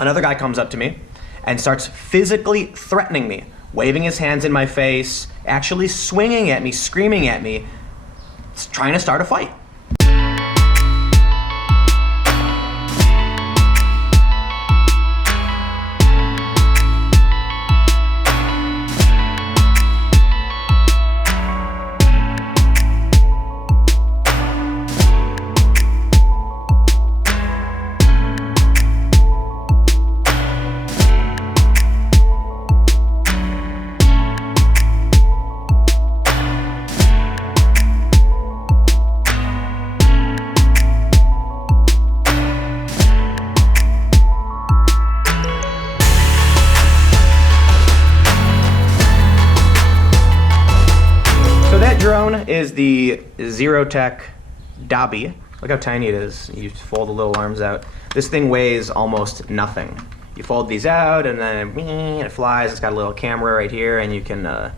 Another guy comes up to me and starts physically threatening me, waving his hands in my face, actually swinging at me, screaming at me, trying to start a fight. Drone is the Zerotech Dobby. Look how tiny it is. You fold the little arms out. This thing weighs almost nothing. You fold these out and then it flies. It's got a little camera right here and you can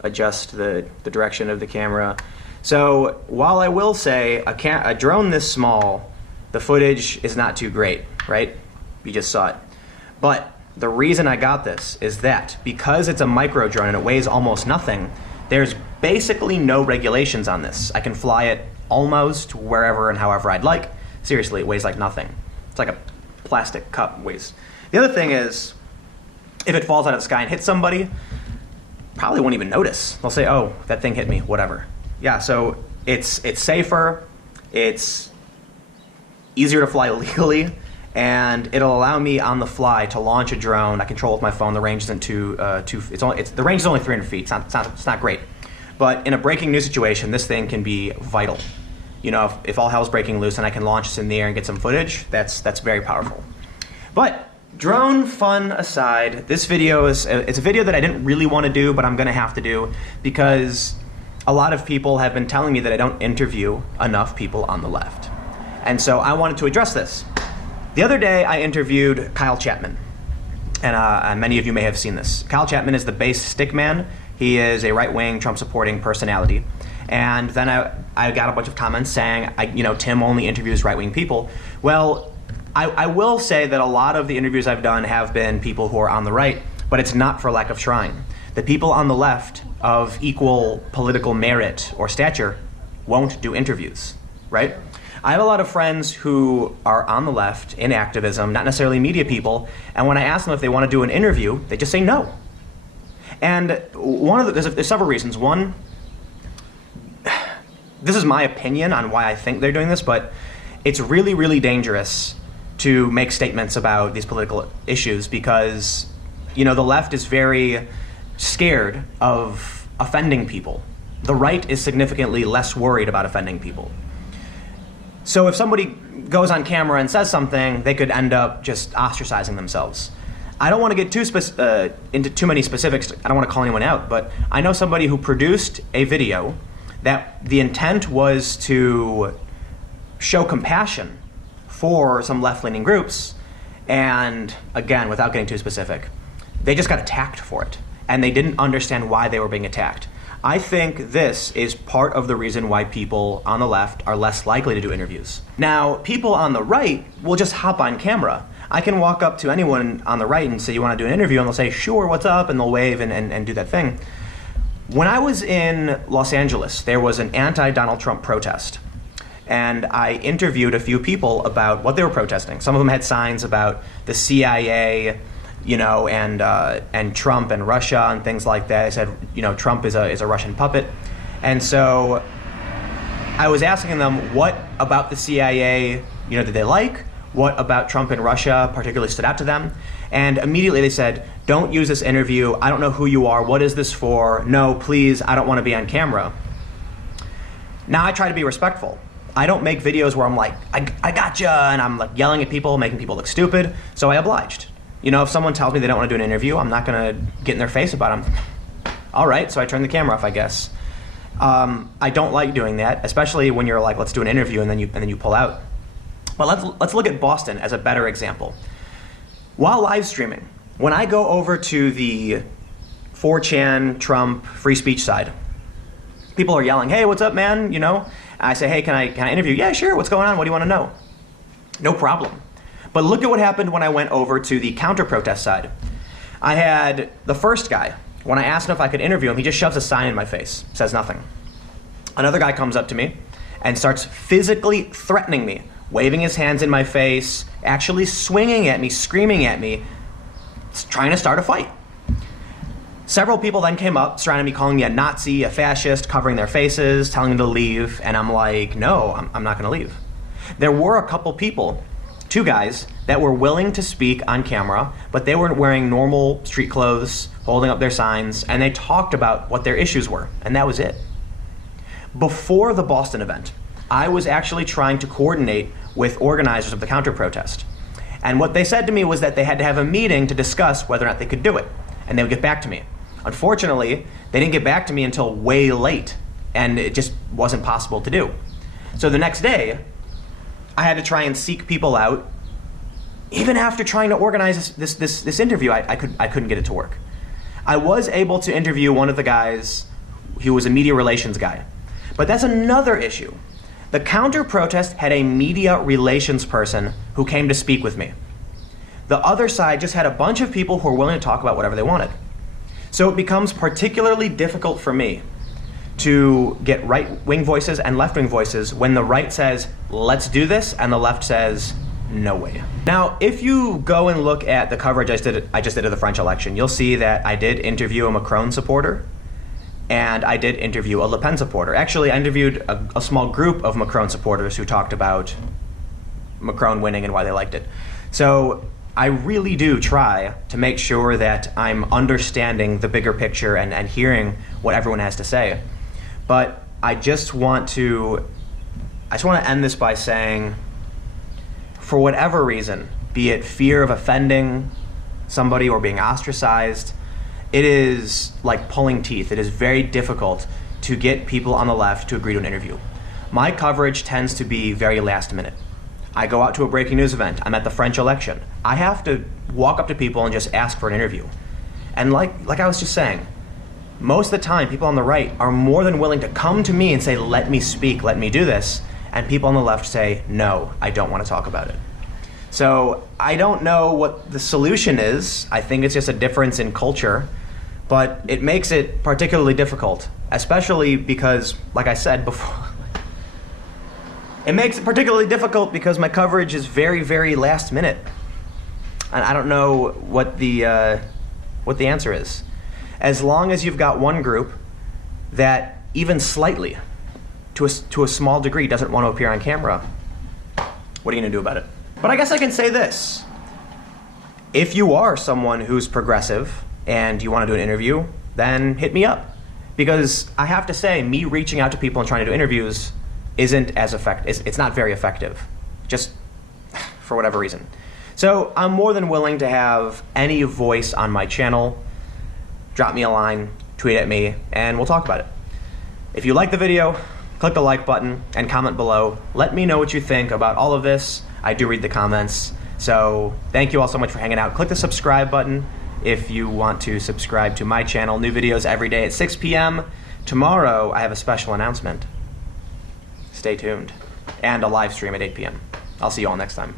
adjust the direction of the camera. So while I will say a drone this small, the footage is not too great, right? You just saw it. But the reason I got this is that because it's a micro drone and it weighs almost nothing, there's basically no regulations on this. I can fly it almost wherever and however I'd like. Seriously, it weighs like nothing. It's like a plastic cup weighs. The other thing is, if it falls out of the sky and hits somebody, probably won't even notice. They'll say, oh, that thing hit me, whatever. Yeah, so it's safer, it's easier to fly legally, and it'll allow me on the fly to launch a drone. I control it with my phone. The range isn't the range is only 300 feet. It's not great. But in a breaking news situation, this thing can be vital. You know, if all hell's breaking loose and I can launch this in the air and get some footage, that's very powerful. But drone fun aside, this video it's a video that I didn't really want to do, but I'm gonna have to do because a lot of people have been telling me that I don't interview enough people on the left. And so I wanted to address this. The other day I interviewed Kyle Chapman, and many of you may have seen this. Kyle Chapman is the base stick man. He is a right-wing Trump-supporting personality. And then I got a bunch of comments saying, Tim only interviews right-wing people. Well, I will say that a lot of the interviews I've done have been people who are on the right, but it's not for lack of trying. The people on the left of equal political merit or stature won't do interviews, right? I have a lot of friends who are on the left in activism, not necessarily media people, and when I ask them if they want to do an interview, they just say no. And there's several reasons. One, this is my opinion on why I think they're doing this, but it's really, really dangerous to make statements about these political issues because, the left is very scared of offending people. The right is significantly less worried about offending people. So if somebody goes on camera and says something, they could end up just ostracizing themselves. I don't want to get into too many specifics. I don't want to call anyone out, but I know somebody who produced a video that the intent was to show compassion for some left-leaning groups, and again, without getting too specific, they just got attacked for it, and they didn't understand why they were being attacked. I think this is part of the reason why people on the left are less likely to do interviews. Now, people on the right will just hop on camera. I can walk up to anyone on the right and say, you want to do an interview? And they'll say, sure, what's up? And they'll wave and do that thing. When I was in Los Angeles, there was an anti-Donald Trump protest. And I interviewed a few people about what they were protesting. Some of them had signs about the CIA, and Trump and Russia and things like that. I said, Trump is a Russian puppet. And so I was asking them what about the CIA, did they like? What about Trump and Russia particularly stood out to them? And immediately they said, don't use this interview. I don't know who you are. What is this for? No, please, I don't want to be on camera. Now I try to be respectful. I don't make videos where I'm like, I gotcha, and I'm like yelling at people, making people look stupid. So I obliged. If someone tells me they don't want to do an interview, I'm not going to get in their face about them. All right, so I turn the camera off, I guess. I don't like doing that, especially when you're like, let's do an interview, and then you pull out. But let's look at Boston as a better example. While live streaming, when I go over to the 4chan Trump free speech side, people are yelling, hey, what's up, man? I say, hey, can I interview? Yeah, sure, what's going on? What do you want to know? No problem. But look at what happened when I went over to the counter-protest side. I had the first guy, when I asked him if I could interview him, he just shoves a sign in my face, says nothing. Another guy comes up to me and starts physically threatening me, waving his hands in my face, actually swinging at me, screaming at me, trying to start a fight. Several people then came up, surrounding me, calling me a Nazi, a fascist, covering their faces, telling me to leave, and I'm like, no, I'm not gonna leave. There were a couple people, 2 guys, that were willing to speak on camera, but they weren't wearing normal street clothes, holding up their signs, and they talked about what their issues were, and that was it. Before the Boston event, I was actually trying to coordinate with organizers of the counter-protest. And what they said to me was that they had to have a meeting to discuss whether or not they could do it, and they would get back to me. Unfortunately, they didn't get back to me until way late, and it just wasn't possible to do. So the next day, I had to try and seek people out. Even after trying to organize this interview, I couldn't get it to work. I was able to interview one of the guys who was a media relations guy. But that's another issue. The counter-protest had a media relations person who came to speak with me. The other side just had a bunch of people who were willing to talk about whatever they wanted. So it becomes particularly difficult for me to get right-wing voices and left-wing voices when the right says, let's do this, and the left says, no way. Now, if you go and look at the coverage I just did of the French election, you'll see that I did interview a Macron supporter, and I did interview a Le Pen supporter. Actually, I interviewed a small group of Macron supporters who talked about Macron winning and why they liked it. So I really do try to make sure that I'm understanding the bigger picture and hearing what everyone has to say. But I just want to end this by saying, for whatever reason, be it fear of offending somebody or being ostracized, it is like pulling teeth. It is very difficult to get people on the left to agree to an interview. My coverage tends to be very last minute. I go out to a breaking news event. I'm at the French election. I have to walk up to people and just ask for an interview. And like I was just saying, most of the time, people on the right are more than willing to come to me and say, let me speak, let me do this. And people on the left say, no, I don't want to talk about it. So I don't know what the solution is. I think it's just a difference in culture. But it makes it particularly difficult, especially because, like I said before, it makes it particularly difficult because my coverage is very, very last minute. And I don't know what the answer is. As long as you've got one group that even slightly, to a small degree, doesn't want to appear on camera, what are you going to do about it? But I guess I can say this. If you are someone who's progressive and you want to do an interview, then hit me up. Because I have to say, me reaching out to people and trying to do interviews isn't as effective. It's not very effective, just for whatever reason. So I'm more than willing to have any voice on my channel. Drop me a line, tweet at me, and we'll talk about it. If you like the video, click the like button and comment below. Let me know what you think about all of this. I do read the comments. So thank you all so much for hanging out. Click the subscribe button if you want to subscribe to my channel. New videos every day at 6 p.m. Tomorrow, I have a special announcement. Stay tuned. And a live stream at 8 p.m. I'll see you all next time.